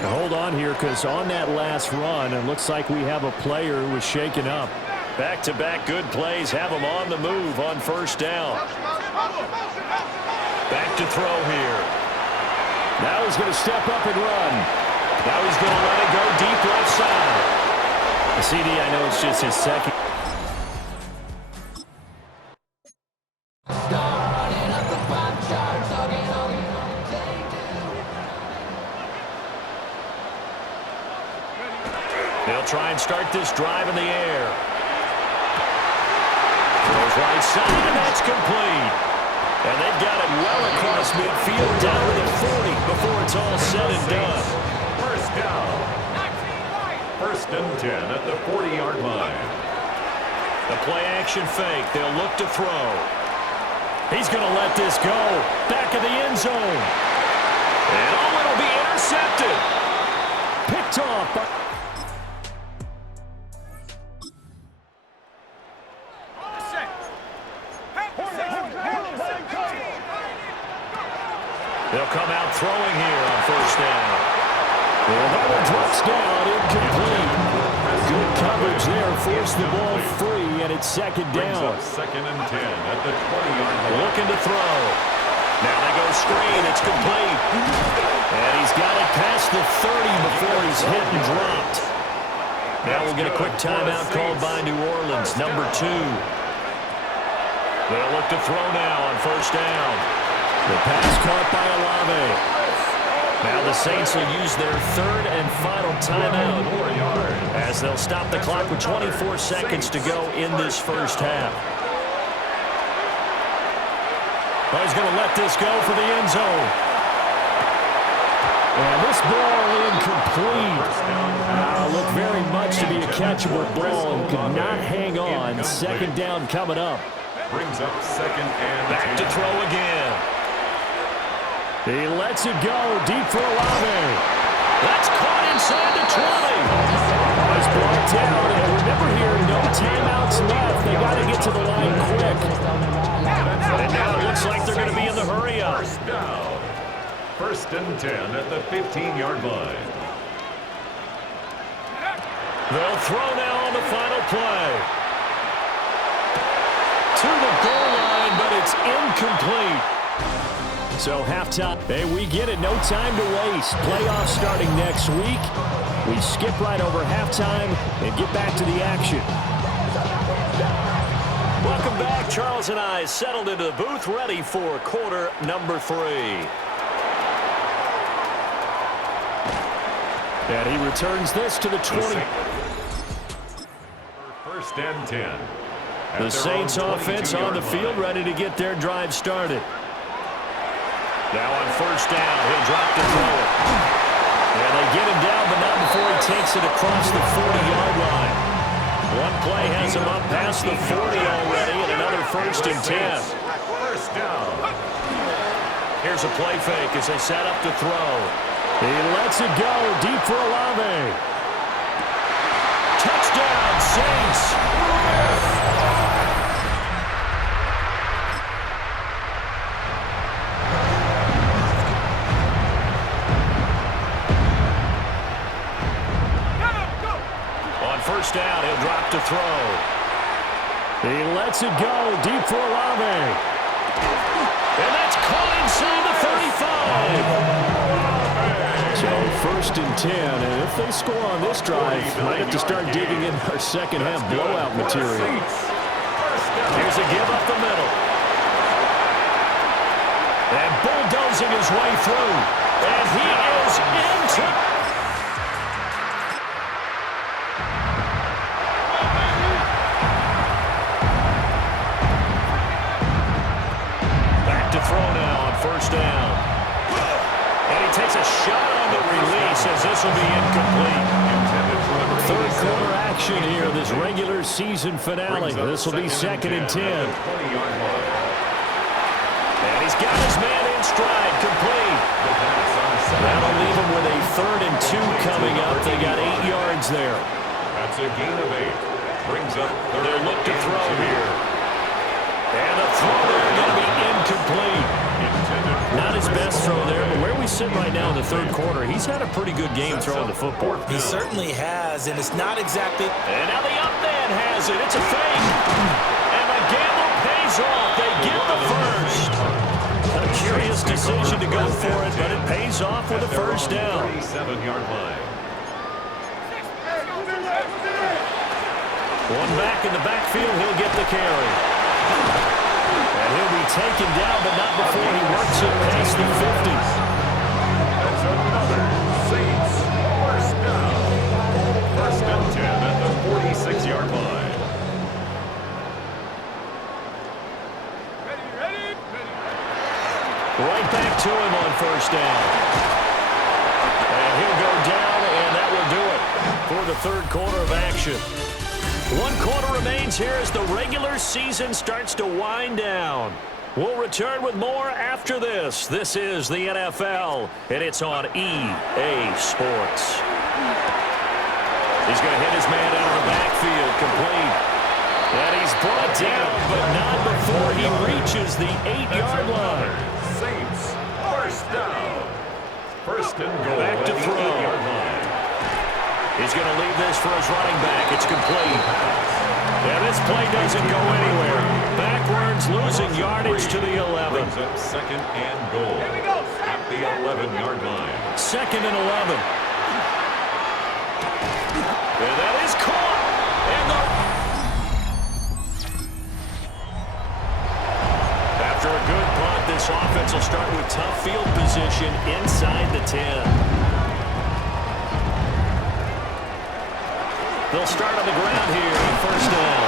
And hold on here, because on that last run, it looks like we have a player who was shaken up. Back-to-back good plays have him on the move on first down. Back to throw here. Now he's going to step up and run. Now he's going to let it go deep left side. The CD, I know it's just his second. They'll try and start this drive in the air. Throws right side, and that's complete. And they've got it well across midfield, down to the 40 before it's all said and done. First down. First and 10 at the 40-yard line. The play action fake. They'll look to throw. He's going to let this go. Back of the end zone. And it'll be intercepted. Picked off by... They'll come out throwing here on first down. And that one drops down, incomplete. Good coverage there, forced the ball free, and it's second down. Second and 10 at the 20-yard line. Looking to throw. Now they go screen, it's complete. And he's got it past the 30 before he's hit and dropped. Now we'll get a quick timeout called by New Orleans, number 2. They'll look to throw now on first down. The pass caught by Olave. Now the Saints will use their third and final timeout as they'll stop the clock with 24 seconds to go in this first half. Well, he's going to let this go for the end zone. And this ball incomplete. Looked very much to be a catchable ball and could not hang on. Second down coming up. Brings up second and back to throw again. He lets it go deep for Olave. That's caught inside the 20. He's brought down. And remember here, no timeouts left. They got to get to the line quick. And now it looks like they're going to be in the hurry up. First down. First and 10 at the 15-yard line. They'll throw now on the final play. To the goal line, but it's incomplete. So halftime, hey, we get it. No time to waste. Playoffs starting next week. We skip right over halftime and get back to the action. Welcome back. Charles and I settled into the booth, ready for quarter number 3. And he returns this to the 20. First and 10. The Saints offense on the field, ready to get their drive started. Now on first down, he'll drop to throw it. And they get him down, but not before he takes it across the 40-yard line. One play has him up past the 40 already, and another first and 10. First down. Here's a play fake as they set up to throw. He lets it go deep for Olave. Touchdown, Saints. First down, he'll drop to throw. He lets it go deep for Olave. And that's caught inside the 35. So first and 10, and if they score on this drive, might have to start digging in our second half blowout material. Here's a give up the middle. And bulldozing his way through. And he is into... throw now on first down. And he takes a shot on the release as this will be incomplete. Third quarter action here, this regular season finale. This will be second and 10. And he's got his man in stride, complete. That'll leave him with a third and 2 coming up. They got 8 yards there. That's a gain of 8. Brings up they'll look to throw here. And the throw there going to be incomplete. Not his best throw there, but where we sitting right now in the third quarter, he's had a pretty good game throwing the football. He certainly has, and it's not exactly... And now the up man has it. It's a fake. And the gamble pays off. They get the first. A curious decision to go for it, but it pays off with a first down. 37-yard line. One back in the backfield, he'll get the carry. And he'll be taken down, but not before he works it past the 50. That's another Saints first down. First and 10 at the 46-yard line. Right back to him on first down. And he'll go down, and that will do it for the third quarter of action. 1 quarter remains here as the regular season starts to wind down. We'll return with more after this. This is the NFL, and it's on EA Sports. He's going to hit his man out of the backfield, complete. And he's brought down, but not before he reaches the 8-yard line. Saints first down. First and goal. Back to throw. 8-yard line. He's going to leave this for his running back. It's complete. And this play doesn't go anywhere. Backwards, losing yardage to the 11. Brings up second and goal at the 11-yard line. Second and 11. And that is caught. And after a good punt, this offense will start with tough field position inside the 10. They'll start on the ground here on first down.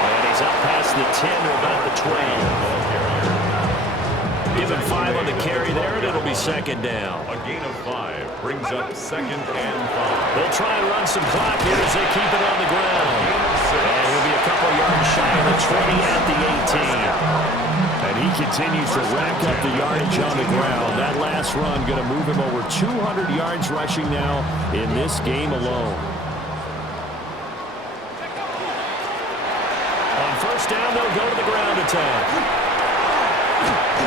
And he's up past the 10 to about the 12. Give him 5 on the carry there, and it'll be second down. A gain of 5 brings up second and 5. They'll try and run some clock here as they keep it on the ground. And he'll be a couple yards shy of the 20 at the 18. And he continues to rack up the yardage on the ground. That last run going to move him over 200 yards rushing now in this game alone. Down, they'll go to the ground attack.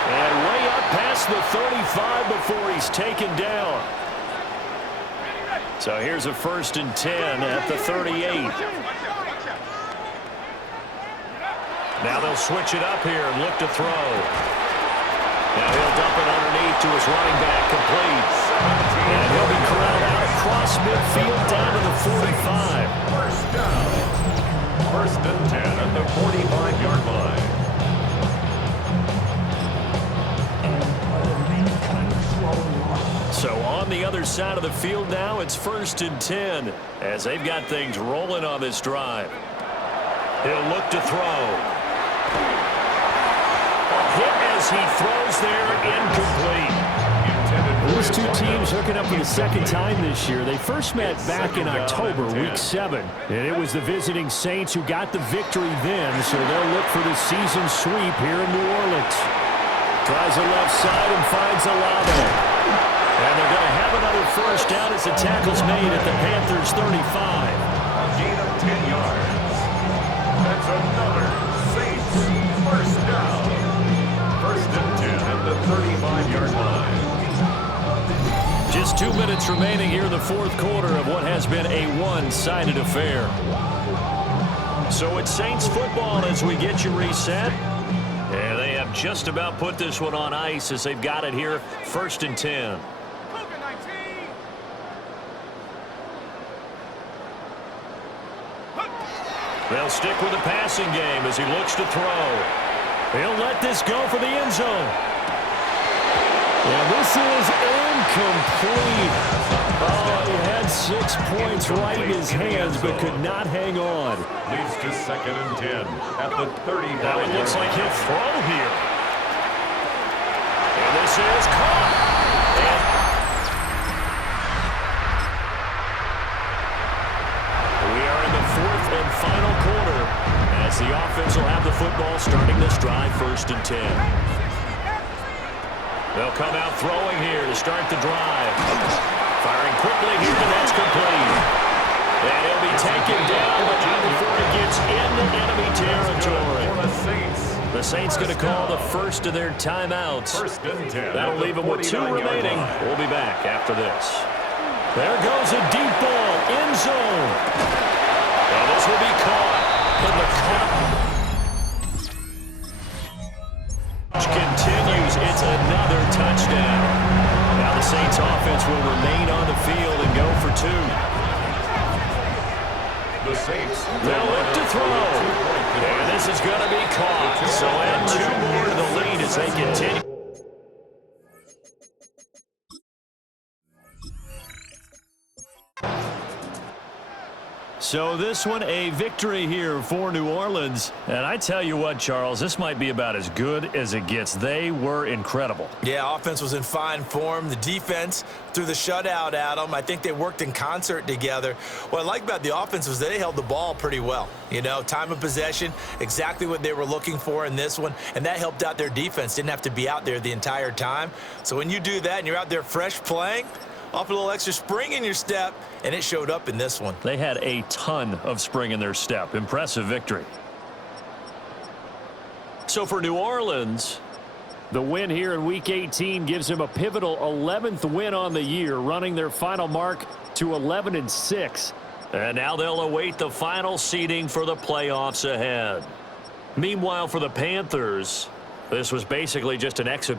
And way up past the 35 before he's taken down. So here's a first and 10 at the 38. Now they'll switch it up here and look to throw. Now he'll dump it underneath to his running back, complete. And he'll be corralled out across midfield down to the 45. First down. First and 10 at the 45-yard line. So on the other side of the field now, it's first and 10 as they've got things rolling on this drive. He'll look to throw. A hit as he throws there, incomplete. These two teams hooking up for the second time this year. They first met back in October, week 7. And it was the visiting Saints who got the victory then, so they'll look for the season sweep here in New Orleans. Tries the left side and finds Olave. And they're going to have another first down as the tackle's made at the Panthers' 35. A gain of 10 yards. That's another Saints first down. First and 10 at the 35-yard line. Just 2 minutes remaining here in the fourth quarter of what has been a one-sided affair. So it's Saints football as we get you reset. And they have just about put this one on ice as they've got it here, first and 10. They'll stick with the passing game as he looks to throw. He'll let this go for the end zone. Yeah, this is incomplete. Oh, he had 6 points right in his hands, but could not hang on. Leads to second and 10 at the 35. Now it looks like he'll throw here. And this is caught. And we are in the fourth and final quarter as the offense will have the football starting this drive, first and 10. They'll come out throwing here to start the drive. Firing quickly here, and that's complete. And he'll be taken down, but not before he gets into enemy territory. For the Saints, The Saints going to call the first of their timeouts. First and 10. That'll leave them with 2 remaining. We'll be back after this. There goes a deep ball, end zone. And this will be caught in the continues. It's another touchdown. Now the Saints offense will remain on the field and go for 2. The Saints. They'll look to throw. And this is going to be caught. So add 2 more to the lead as they continue. So this one, a victory here for New Orleans. And I tell you what, Charles, this might be about as good as it gets. They were incredible. Yeah, offense was in fine form. The defense threw the shutout at them. I think they worked in concert together. What I like about the offense was they held the ball pretty well. You know, time of possession, exactly what they were looking for in this one. And that helped out their defense. Didn't have to be out there the entire time. So when you do that and you're out there fresh playing, off a little extra spring in your step, and it showed up in this one. They had a ton of spring in their step. Impressive victory. So for New Orleans, the win here in Week 18 gives them a pivotal 11th win on the year, running their final mark to 11-6. And now they'll await the final seeding for the playoffs ahead. Meanwhile, for the Panthers, this was basically just an exhibition.